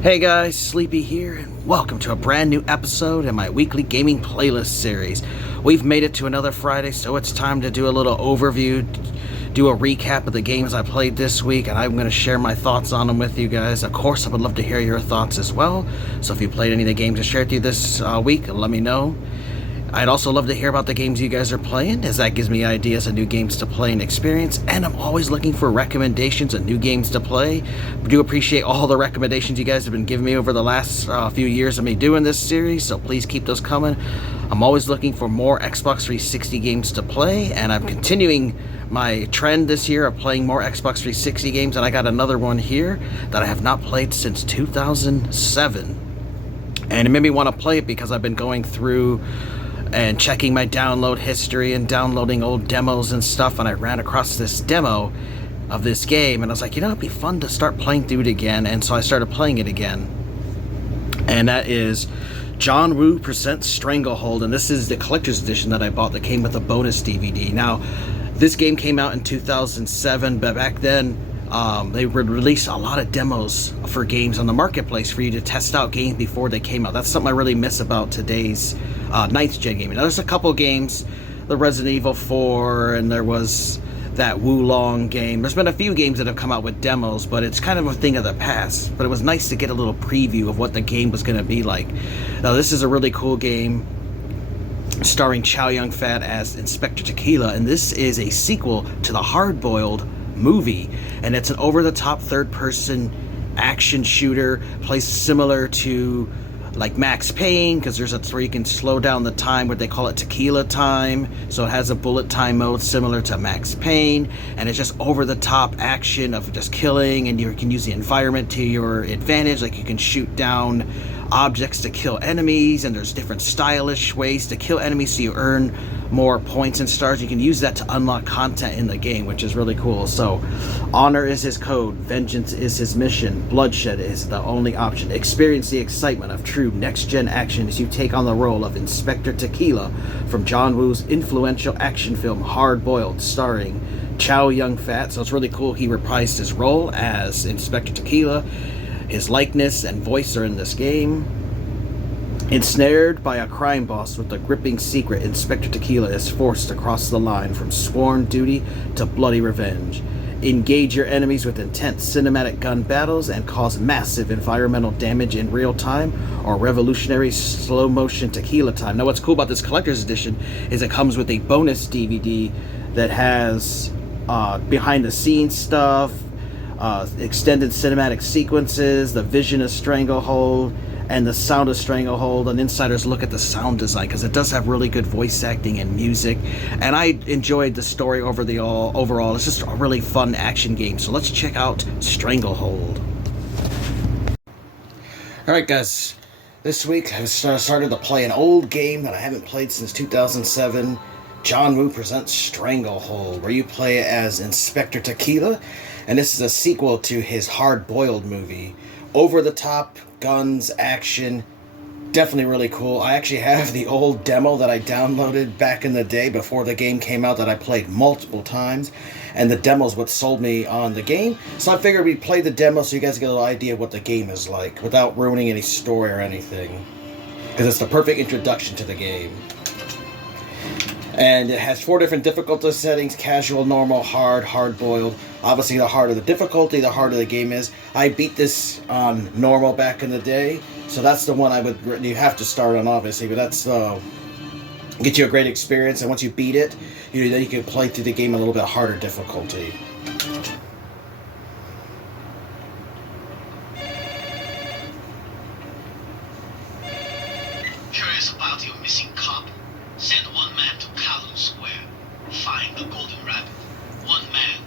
Hey guys, Sleepy here, and welcome to a brand new episode in my weekly gaming playlist series. We've made it to another Friday, so it's time to do a little overview, do a recap of the games I played this week, and I'm going to share my thoughts on them with you guys. Of course, I would love to hear your thoughts as well, so if you played any of the games I shared with you this week, let me know. I'd also love to hear about the games you guys are playing, as that gives me ideas of new games to play and experience, and I'm always looking for recommendations of new games to play. I do appreciate all the recommendations you guys have been giving me over the last few years of me doing this series, so please keep those coming. I'm always looking for more Xbox 360 games to play, and I'm continuing my trend this year of playing more Xbox 360 games, and I got another one here that I have not played since 2007. And it made me want to play it because I've been going through and checking my download history and downloading old demos and stuff, and I ran across this demo of this game, and I was like, it'd be fun to start playing through it again, and so I started playing it again. And that is John Woo Presents Stranglehold, and this is the collector's edition that I bought that came with a bonus DVD. Now, this game came out in 2007, but back then, they would release a lot of demos for games on the marketplace for you to test out games before they came out. That's something I really miss about today's 9th gen gaming. Now, there's a couple games, the Resident Evil 4, and there was that Wulong game. There's been a few games that have come out with demos, but it's kind of a thing of the past. But it was nice to get a little preview of what the game was going to be like. Now, this is a really cool game starring Chow Yun-fat as Inspector Tequila, and this is a sequel to the Hard Boiled movie, and it's an over-the-top third-person action shooter, plays similar to like Max Payne, because there's where you can slow down the time, where they call it tequila time, so it has a bullet time mode similar to Max Payne, and it's just over-the-top action of just killing, and you can use the environment to your advantage. Like, you can shoot down objects to kill enemies, and there's different stylish ways to kill enemies so you earn more points and stars. You can use that to unlock content in the game, which is really cool. So, honor is his code, vengeance is his mission, bloodshed is the only option. Experience the excitement of true next-gen action as you take on the role of Inspector Tequila from John Woo's influential action film Hard Boiled, starring Chow Yun-fat. So it's really cool he reprised his role as Inspector Tequila. His likeness and voice are in this game. Ensnared by a crime boss with a gripping secret, Inspector Tequila is forced to cross the line from sworn duty to bloody revenge. Engage your enemies with intense cinematic gun battles and cause massive environmental damage in real time, or revolutionary slow motion tequila time. Now, what's cool about this collector's edition is it comes with a bonus DVD that has behind the scenes stuff, extended cinematic sequences, the vision of Stranglehold, and the sound of Stranglehold, an insider's look at the sound design, because it does have really good voice acting and music, and I enjoyed the story overall. It's just a really fun action game, so let's check out Stranglehold. Alright guys, this week I started to play an old game that I haven't played since 2007, John Woo Presents Stranglehold, where you play as Inspector Tequila, and this is a sequel to his Hard Boiled movie. Over the top, guns, action, definitely really cool. I actually have the old demo that I downloaded back in the day before the game came out that I played multiple times, and the demo's what sold me on the game. So I figured we'd play the demo so you guys get a little idea of what the game is like without ruining any story or anything, because it's the perfect introduction to the game. And it has 4 different difficulty settings: casual, normal, hard, hard-boiled. Obviously, the harder the difficulty, the harder the game is. I beat this on normal back in the day, so that's the one you have to start on, obviously, but that's get you a great experience, and once you beat it, then you can play through the game a little bit harder difficulty. Curious about your missing cop? Send one man to Kowloon Square. Find the Golden Rabbit. 1 man,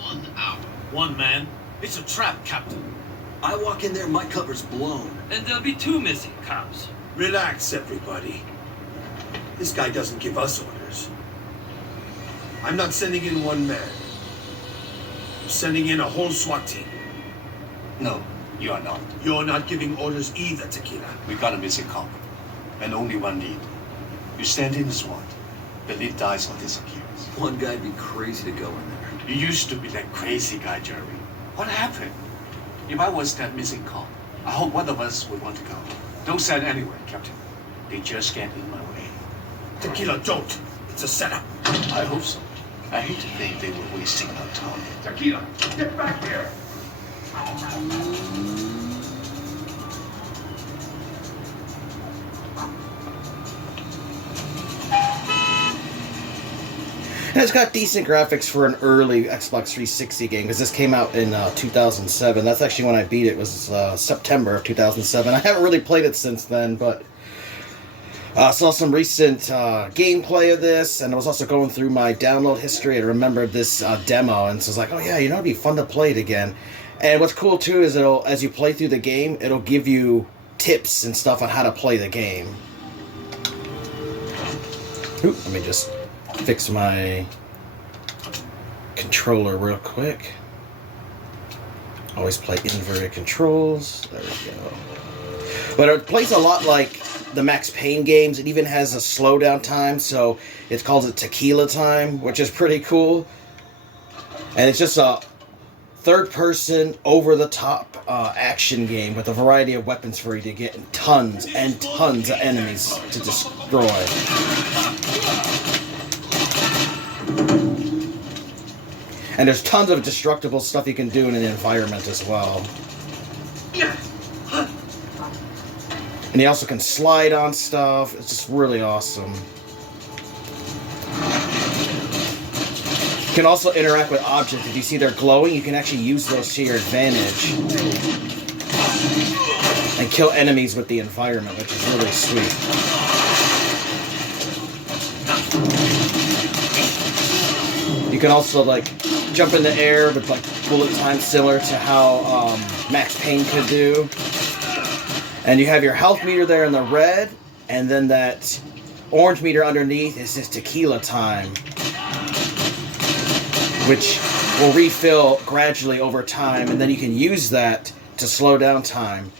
1 hour. 1 man? It's a trap, Captain. I walk in there, my cover's blown. And there'll be 2 missing cops. Relax, everybody. This guy doesn't give us orders. I'm not sending in 1 man. I'm sending in a whole SWAT team. No, you are not. You're not giving orders either, Tequila. We got a missing cop, and only 1 lead. You stand in the SWAT. The lead dies or disappears. One guy'd be crazy to go in there. You used to be that crazy guy, Jerry. What happened? If I was that missing cop, I hope one of us would want to go. Don't send anywhere, Captain. They just get in my way. Tequila, don't. It's a setup. I hope so. I hate to think they were wasting our time. Tequila, get back here. And it's got decent graphics for an early Xbox 360 game, because this came out in 2007. That's actually when I beat it. It was September of 2007. I haven't really played it since then, but saw some recent gameplay of this, and I was also going through my download history and remembered this demo, and so I was like, oh yeah, it'd be fun to play it again. And what's cool too is as you play through the game, it'll give you tips and stuff on how to play the game. Ooh, let me just fix my controller real quick. Always play inverted controls. There we go. But it plays a lot like the Max Payne games. It even has a slowdown time, so it calls it tequila time, which is pretty cool. And it's just a third-person, over-the-top action game with a variety of weapons for you to get, and tons of enemies to destroy. And there's tons of destructible stuff you can do in an environment as well. And you also can slide on stuff. It's just really awesome. You can also interact with objects. If you see they're glowing, you can actually use those to your advantage. And kill enemies with the environment, which is really sweet. You can also, like, jump in the air with, like, bullet time, similar to how Max Payne could do. And you have your health meter there in the red, and then that orange meter underneath is this tequila time, which will refill gradually over time, and then you can use that to slow down time.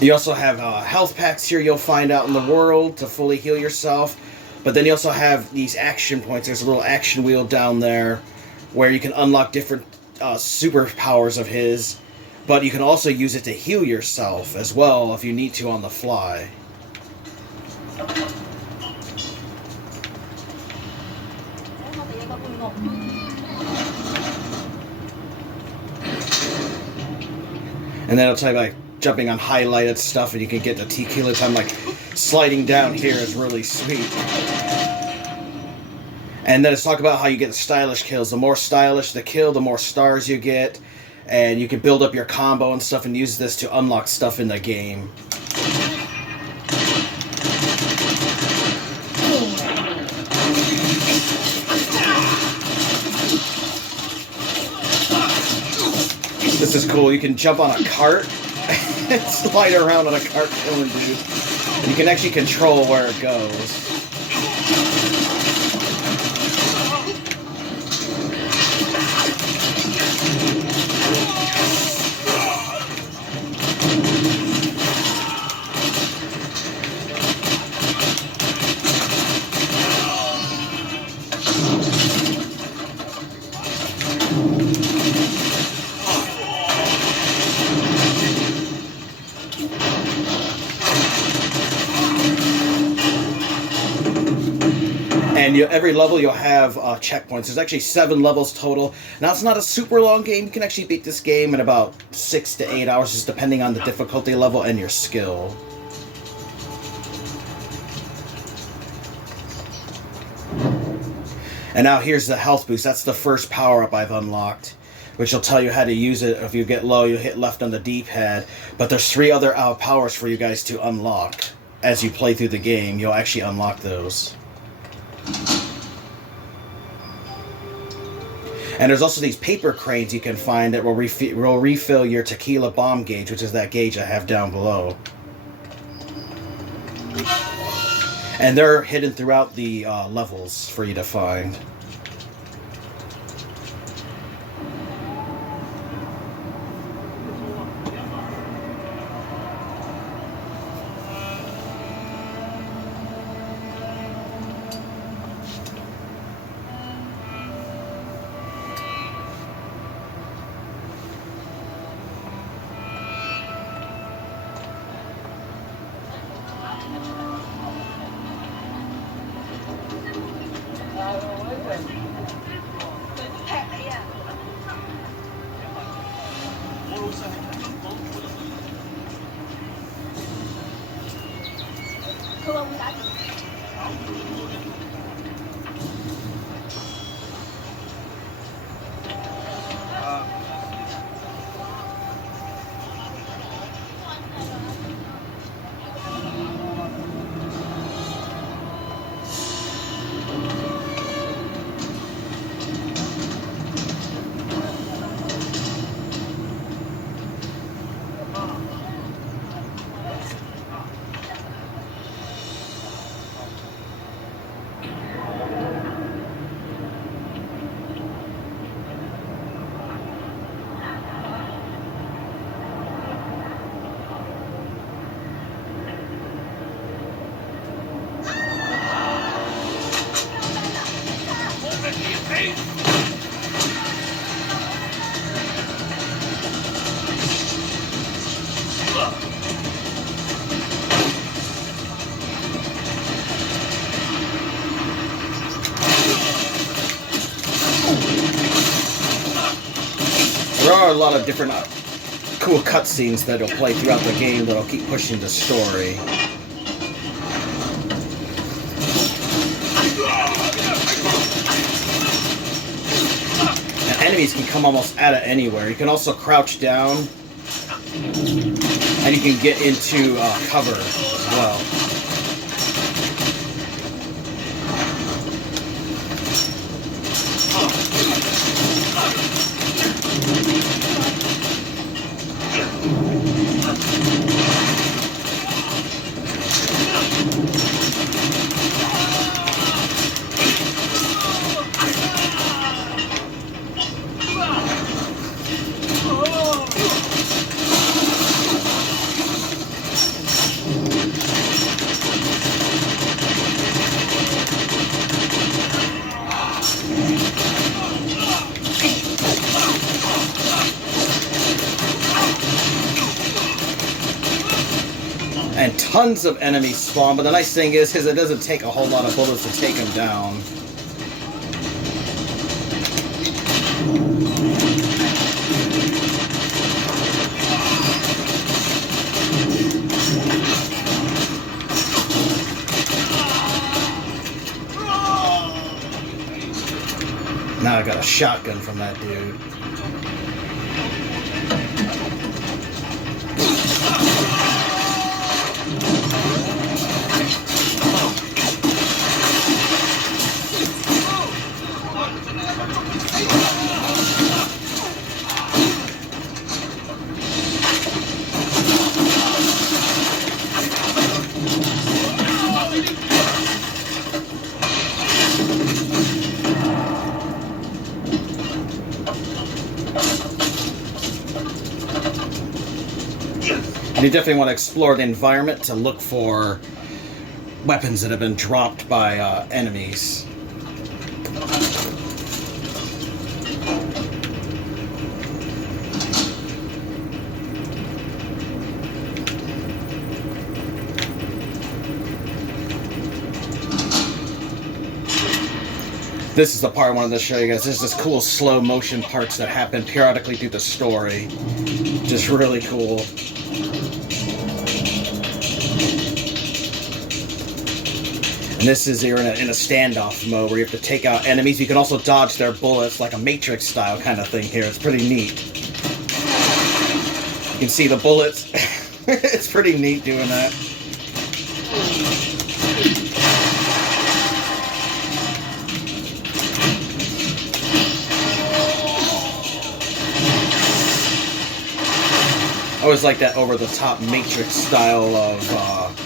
You also have health packs here you'll find out in the world to fully heal yourself. But then you also have these action points. There's a little action wheel down there where you can unlock different superpowers of his. But you can also use it to heal yourself as well if you need to on the fly. And then it'll tell you, like, jumping on highlighted stuff, and you can get the tequila time, like, sliding down here is really sweet. And then it's talk about how you get the stylish kills. The more stylish the kill, the more stars you get. And you can build up your combo and stuff and use this to unlock stuff in the game. This is cool. You can jump on a cart and slide around on a cart killing dudes. You can actually control where it goes. And every level you'll have checkpoints. There's actually 7 levels total. Now, it's not a super long game. You can actually beat this game in about 6 to 8 hours, just depending on the difficulty level and your skill. And now here's the health boost. That's the first power-up I've unlocked, which will tell you how to use it. If you get low, you hit left on the D-pad. But there's 3 other powers for you guys to unlock. As you play through the game, you'll actually unlock those. And there's also these paper cranes you can find that will refill your tequila bomb gauge, which is that gauge I have down below. And they're hidden throughout the levels for you to find. There are a lot of different cool cutscenes that'll play throughout the game that'll keep pushing the story. And enemies can come almost out of anywhere. You can also crouch down, and you can get into cover as well. And tons of enemies spawn, but the nice thing is it doesn't take a whole lot of bullets to take them down. Now I got a shotgun from that dude. You definitely want to explore the environment to look for weapons that have been dropped by enemies. This is the part I wanted to show you guys. There's this cool slow motion parts that happen periodically through the story. Just really cool. And this is you're in a standoff mode where you have to take out enemies. You can also dodge their bullets like a Matrix style kind of thing here. It's pretty neat. You can see the bullets. It's pretty neat doing that. I always like that over-the-top Matrix style of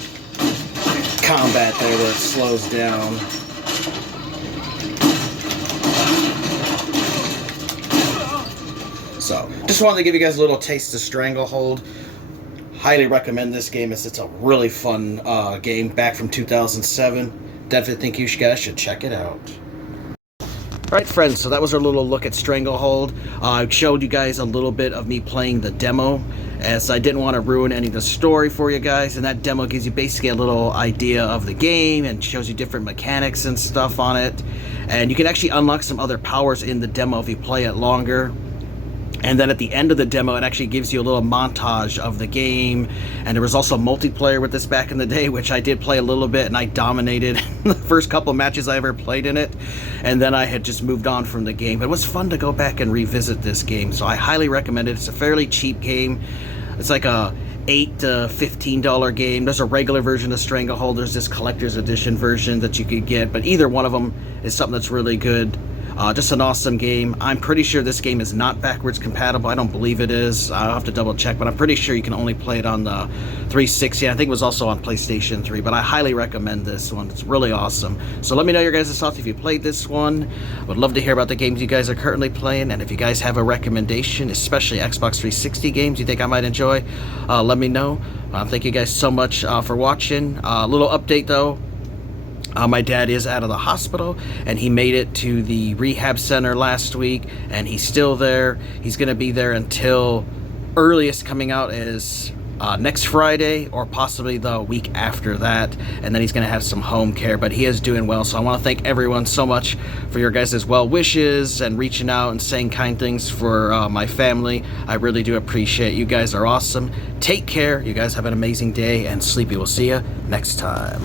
combat there where it slows down. So, just wanted to give you guys a little taste of Stranglehold. Highly recommend this game. It's a really fun game back from 2007. Definitely think you guys should check it out. Alright friends, so that was our little look at Stranglehold. I showed you guys a little bit of me playing the demo, as I didn't want to ruin any of the story for you guys, and that demo gives you basically a little idea of the game and shows you different mechanics and stuff on it. And you can actually unlock some other powers in the demo if you play it longer. And then at the end of the demo, it actually gives you a little montage of the game. And there was also multiplayer with this back in the day, which I did play a little bit, and I dominated the first couple matches I ever played in it. And then I had just moved on from the game. But it was fun to go back and revisit this game, so I highly recommend it. It's a fairly cheap game. It's like a $8 to $15 game. There's a regular version of Stranglehold. There's this collector's edition version that you could get, but either one of them is something that's really good. Just an awesome game. I'm pretty sure this game is not backwards compatible. I don't believe it is. I'll have to double check, but I'm pretty sure you can only play it on the 360. I think it was also on PlayStation 3, but I highly recommend this one. It's really awesome. So let me know your guys' thoughts if you played this one. I would love to hear about the games you guys are currently playing, and if you guys have a recommendation, especially Xbox 360 games you think I might enjoy, let me know. Thank you guys so much for watching. A little update though. My dad is out of the hospital, and he made it to the rehab center last week, and he's still there. He's going to be there until earliest coming out is next Friday, or possibly the week after that, and then he's going to have some home care, but he is doing well. So I want to thank everyone so much for your guys' well wishes and reaching out and saying kind things for my family. I really do appreciate it. You guys are awesome. Take care. You guys have an amazing day, and Sleepy will see you next time.